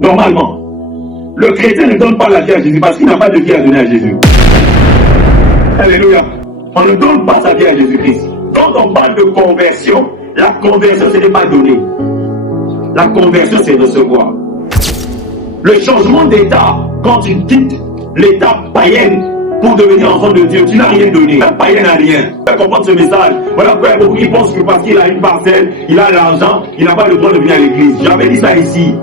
Normalement, le chrétien ne donne pas la vie à Jésus parce qu'il n'a pas de vie à donner à Jésus. Alléluia. On ne donne pas sa vie à Jésus-Christ. Quand on parle de conversion, la conversion, ce n'est pas donner. La conversion, c'est recevoir. Le changement d'état, quand tu quittes l'état païen pour devenir enfant de Dieu, tu n'as rien donné. Un païen n'a rien. Tu comprends ce message. Voilà pourquoi beaucoup qui pensent que parce qu'il a une parcelle, il a l'argent, il n'a pas le droit de venir à l'église. J'avais dit ça ici.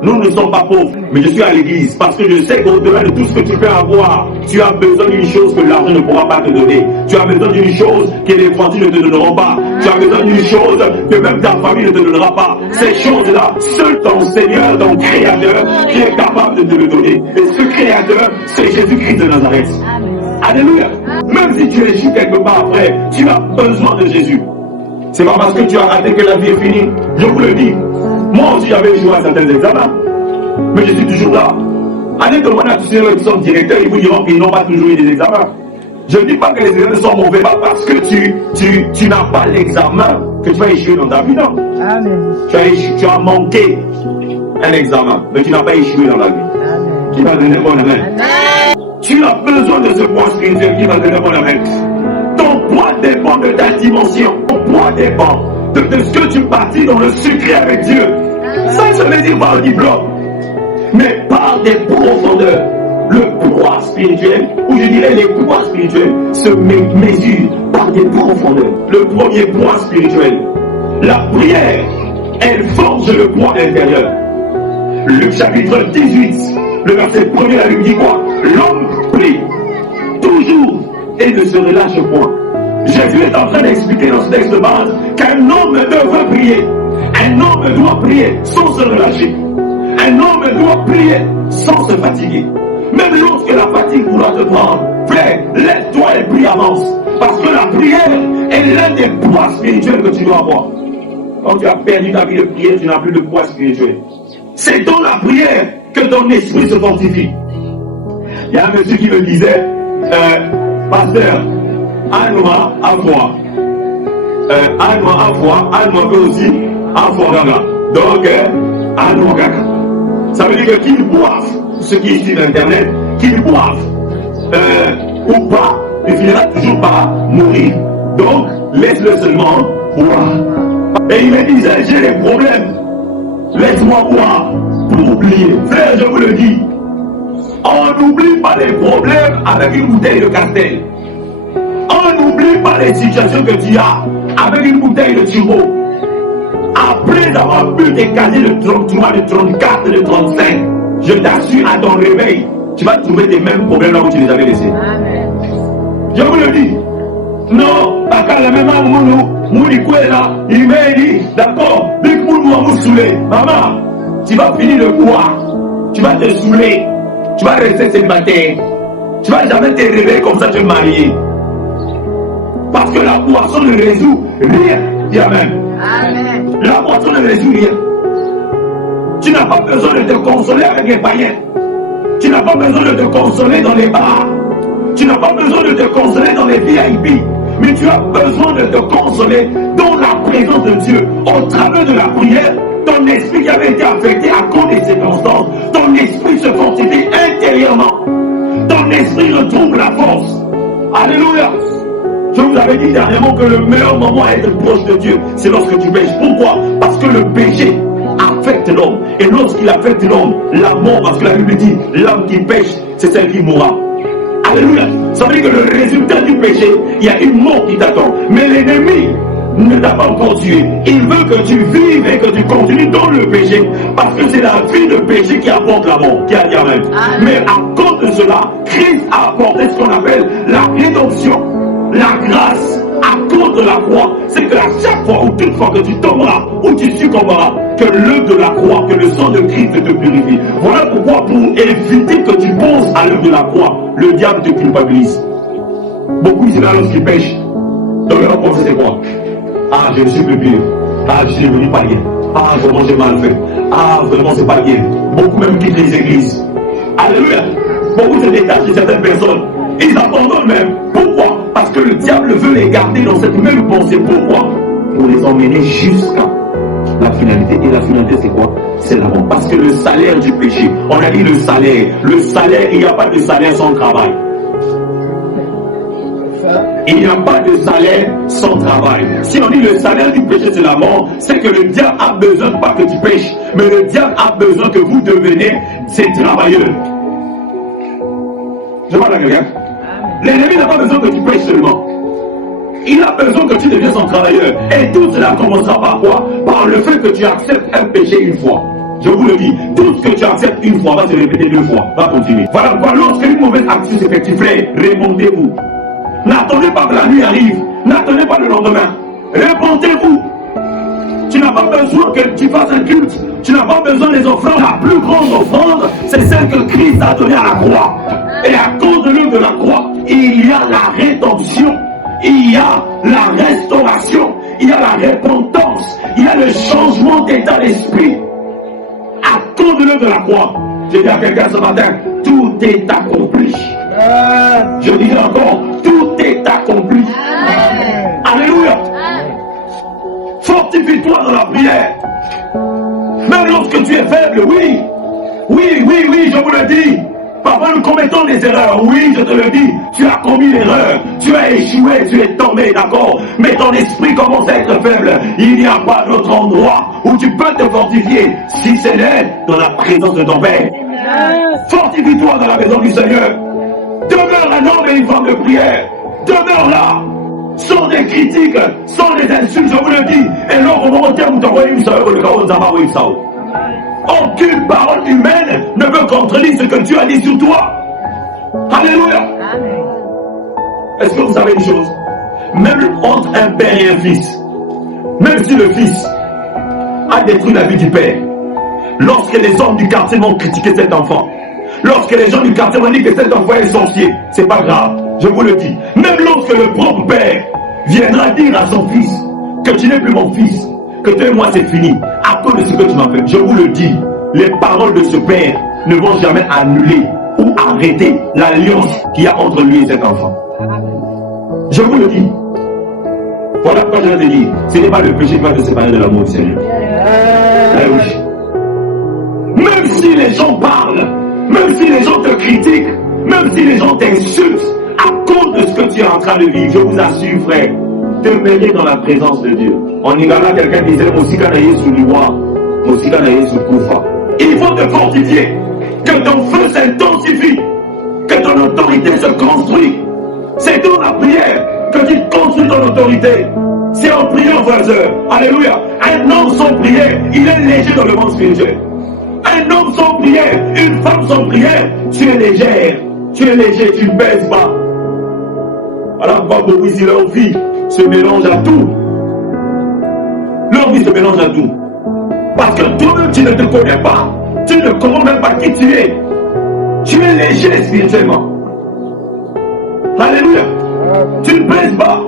Nous ne sommes pas pauvres, mais je suis à l'église parce que je sais qu'au-delà de tout ce que tu peux avoir, tu as besoin d'une chose que l'argent ne pourra pas te donner. Tu as besoin d'une chose que les fortunes ne te donneront pas. Tu as besoin d'une chose que même ta famille ne te donnera pas. Ces choses-là, seul ton Seigneur, ton Créateur, qui est capable de te le donner. Et ce Créateur, c'est Jésus-Christ de Nazareth. Alléluia. Même si tu échoues quelque part après, tu as besoin de Jésus. C'est pas parce que tu as raté que la vie est finie. Je vous le dis. Moi aussi j'avais échoué à certains examens. Mais je suis toujours là. Allez demander à tous ceux qui sont directeurs, ils vous diront qu'ils n'ont pas toujours eu des examens. Je ne dis pas que les examens sont mauvais, pas parce que tu n'as pas l'examen que tu vas échouer dans ta vie, non. Amen. Tu as manqué un examen, mais tu n'as pas échoué dans la vie. Amen. Qui va donner bon amen. Amen. Tu as besoin de ce poids spirituel qui va donner bon amen. Ton poids dépend de ta dimension. Ton poids dépend de ce que tu bâtis dans le secret avec Dieu. Ça, je veux dire par le diplôme, mais par des profondeurs. Le poids spirituel, ou je dirais les poids spirituels, se mesurent par des profondeurs. Le premier poids spirituel, la prière, elle forge le poids intérieur. Luc chapitre 18, le verset 1er, la Bible dit quoi? L'homme prie toujours et ne se relâche point. Jésus est en train d'expliquer dans ce texte de base qu'un homme devrait prier. Un homme doit prier sans se relâcher. Un homme doit prier sans se fatiguer. Même lorsque la fatigue pourra te prendre, frère, laisse-toi et prie avance. Parce que la prière est l'un des poids spirituels que tu dois avoir. Quand tu as perdu ta vie de prière, tu n'as plus de poids spirituel. C'est dans la prière que ton esprit se fortifie. Il y a un monsieur qui me disait, pasteur, aide-moi à voir. Aide-moi à voir, aide-moi aussi à voir gaga. Donc, aide-moi gaga. Ça veut dire qu'ils boivent, ceux qui suivent Internet, qu'ils boivent ou pas, il finira toujours par mourir. Donc, laisse-le seulement boire. Et il me disait, j'ai des problèmes. Laisse-moi boire pour oublier. Frère, je vous le dis, on n'oublie pas les problèmes avec une bouteille de Castel. On n'oublie pas les situations que tu as avec une bouteille de Turbo. Après avoir bu des casiers de 33, de 34, de 35, je t'assure, à ton réveil, tu vas trouver les mêmes problèmes là où tu les avais laissés. Amen. Je vous le dis. Non, parce qu'à la même moment, il m'a dit, d'accord, big moulou va vous saouler. Maman, tu vas finir de boire. Tu vas te saouler. Tu vas rester célibataire. Tu vas jamais te réveiller comme ça, te marier. Parce que la boisson ne résout rien. Dis Amen. Amen. La boisson ne résout rien. Tu n'as pas besoin de te consoler avec les païens. Tu n'as pas besoin de te consoler dans les bars. Tu n'as pas besoin de te consoler dans les VIP. Mais tu as besoin de te consoler dans la présence de Dieu. Au travers de la prière, ton esprit qui avait été affecté à cause des circonstances, ton esprit se fortifie intérieurement. Ton esprit retrouve la force. Alléluia. Je vous avais dit dernièrement que le meilleur moment à être proche de Dieu, c'est lorsque tu pêches. Pourquoi? Parce que le péché affecte l'homme. Et lorsqu'il affecte l'homme, la mort, parce que la Bible dit, l'homme qui pêche, c'est celle qui mourra. Alléluia. Ça veut dire que le résultat du péché, il y a une mort qui t'attend. Mais l'ennemi ne t'a pas encore tué. Il veut que tu vives et que tu continues dans le péché. Parce que c'est la vie de péché qui apporte la mort, qui a dit Amen. Mais à cause de cela, Christ a apporté ce qu'on appelle la rédemption. La grâce à cause de la croix, c'est que à chaque fois ou toute fois que tu tomberas ou tu succomberas, que l'œuvre de la croix, que le sang de Christ te purifie. Voilà pourquoi, pour éviter que tu penses à l'œuvre de la croix, le diable te culpabilise. Beaucoup disent là lorsqu'ils pêchent, donc leur pensée c'est quoi? Ah, je suis le pire. Ah, je suis devenu païen. Ah, vraiment j'ai mal fait. Ah, vraiment c'est pas bien. Beaucoup même quittent les églises. Alléluia. Beaucoup se détachent de certaines personnes. Ils abandonnent même. Pourquoi? Parce que le diable veut les garder dans cette même pensée. Pourquoi? Pour les emmener jusqu'à la finalité. Et la finalité, c'est quoi? C'est la mort. Parce que le salaire du péché, on a dit le salaire, il n'y a pas de salaire sans travail. Il n'y a pas de salaire sans travail. Si on dit le salaire du péché c'est la mort, c'est que le diable a besoin pas que tu pêches, mais le diable a besoin que vous deveniez ses travailleurs. Je parle à quelqu'un. L'ennemi n'a pas besoin que tu pêches seulement. Il a besoin que tu deviennes son travailleur. Et tout cela commencera par quoi? Par le fait que tu acceptes un péché une fois. Je vous le dis, tout ce que tu acceptes une fois va se répéter deux fois. Va continuer. Voilà pourquoi lorsque une mauvaise action s'effectuerait, répondez-vous. N'attendez pas que la nuit arrive. N'attendez pas le lendemain. Répondez-vous. Tu n'as pas besoin que tu fasses un culte. Tu n'as pas besoin des offrandes. La plus grande offrande, c'est celle que Christ a donnée à la croix. Et à cause de l'œuvre de la croix, il y a la rédemption. Il y a la restauration. Il y a la repentance. Il y a le changement d'état d'esprit. À cause de l'œuvre de la croix, je dis à quelqu'un ce matin, tout est accompli. Je dis encore, tout est accompli. Alléluia. Fortifie-toi dans la prière. Même lorsque tu es faible, oui, je vous le dis. Parfois nous commettons des erreurs, oui, je te le dis. Tu as commis l'erreur, tu as échoué, tu es tombé, d'accord. Mais ton esprit commence à être faible. Il n'y a pas d'autre endroit où tu peux te fortifier si ce n'est dans la présence de ton Père. Fortifie-toi dans la maison du Seigneur. Demeure un homme et une femme de prière. Demeure là. Sans des critiques, sans des insultes, je vous le dis. Et là, au moment où tu t'envoies une soeur, aucune parole humaine ne peut contredire ce que Dieu a dit sur toi. Alléluia. Est-ce que vous savez une chose? Même entre un père et un fils, même si le fils a détruit la vie du père, lorsque les hommes du quartier vont critiquer cet enfant, lorsque les gens du quartier vont dire que cet enfant est sorcier, c'est pas grave, je vous le dis. Même lorsque le propre père viendra dire à son fils que tu n'es plus mon fils, que toi et moi c'est fini, à cause de ce que tu m'as fait, je vous le dis, les paroles de ce père ne vont jamais annuler ou arrêter l'alliance qu'il y a entre lui et cet enfant. Je vous le dis. Voilà pourquoi je l'ai dit, ce n'est pas le péché qui va te séparer de l'amour du Seigneur. Eh oui. Même si les gens parlent, même si les gens te critiquent, même si les gens t'insultent, à cause de ce que tu es en train de vivre, je vous assure, frère, demeurer dans la présence de Dieu. En Igala, quelqu'un disait, il faut te fortifier, que ton feu s'intensifie, que ton autorité se construit. C'est dans la prière que tu construis ton autorité. C'est en priant, frères et sœurs. Alléluia. Un homme sans prière, il est léger dans le monde spirituel. Un homme sans prière, une femme sans prière, tu es légère. Tu es léger, tu ne pèses pas. Alors, beaucoup ici, leur vie se mélange à tout. Leur vie se mélange à tout. Parce que toi-même, tu ne te connais pas. Tu ne connais même pas qui tu es. Tu es léger spirituellement. Alléluia. Tu ne pèses pas.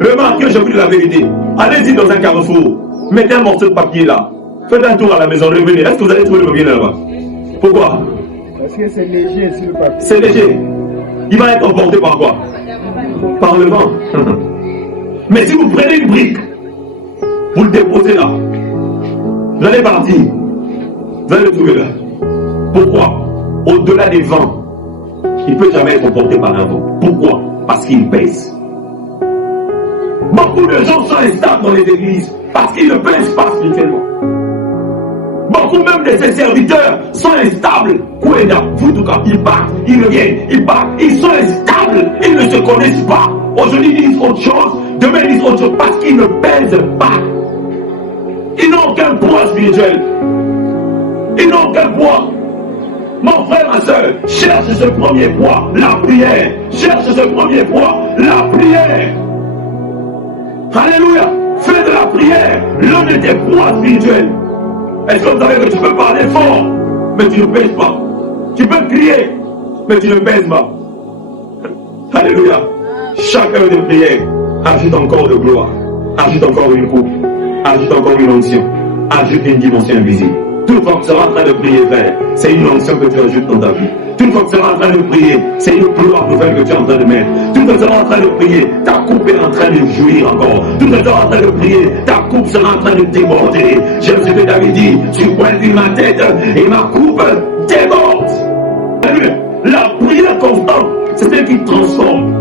Remarquez, je vous dis la vérité. Allez-y dans un carrefour. Mettez un morceau de papier là. Faites un tour à la maison, revenez. Est-ce que vous allez trouver le papier là-bas? Pourquoi? Parce que c'est léger sur le papier. C'est léger. Il va être emporté par quoi? Par le vent. Mais si vous prenez une brique, vous le déposez là, vous allez partir. Vous allez le trouver là. Pourquoi? Au-delà des vents, il ne peut jamais être emporté par un vent. Pourquoi? Parce qu'il pèse. Beaucoup de gens sont instables dans les églises parce qu'ils ne pèsent pas spirituellement. Beaucoup même de ses serviteurs sont instables. Ils partent, ils reviennent, ils partent, ils sont instables, ils ne se connaissent pas. Aujourd'hui ils disent autre chose, demain ils disent autre chose parce qu'ils ne pèsent pas. Ils n'ont aucun poids spirituel. Ils n'ont aucun poids. Mon frère, ma soeur, cherche ce premier poids, la prière. Cherche ce premier poids, la prière. Alléluia. Fais de la prière l'un de tes poids spirituels. Est-ce que vous savez que tu peux parler fort, mais tu ne pèses pas? Tu peux crier, mais tu ne pèses pas. Alléluia. Chaque heure de prière ajoute encore de gloire, ajoute encore une coupe, ajoute encore une onction, ajoute une dimension invisible. Toute fois que tu seras en train de prier, frère, c'est une onction que tu ajoutes dans ta vie. Toute fois que tu seras en train de prier, c'est une gloire nouvelle que tu es en train de mettre. Toute fois que tu seras en train de prier, ta coupe est en train de jouir encore. Toute fois que tu seras en train de prier, ta coupe sera en train de déborder. Jésus de David dit, tu pointes ma tête et ma coupe déborde. Alléluia. La prière constante, c'est celle qui transforme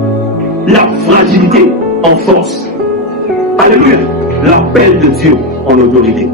la fragilité en force. Alléluia. L'appel de Dieu en autorité.